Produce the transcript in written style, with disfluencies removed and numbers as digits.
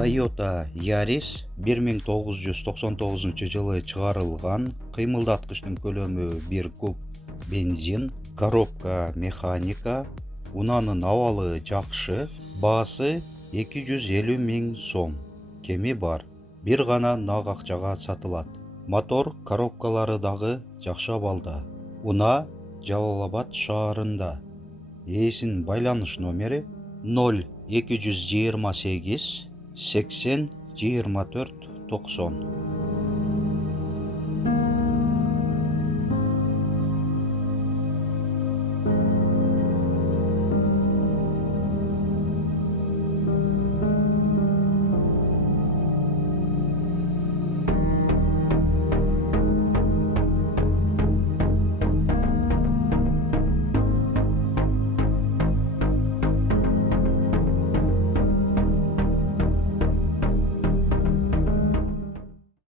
ТОЙОТА ЯРИС 1999 жылы чыгарылган, кыймылдаткычтын көлөмү 1 куб бензин, коробка механика, унаанын абалы жакшы, баасы 250 000 сом. Кеми бар, бир гана нак акчага сатылат. Мотор коробкалары дагы жакшы абалда. Унаа Жалал Абад шаарында. Ээсинин байланыш номери 0228 80 24 90.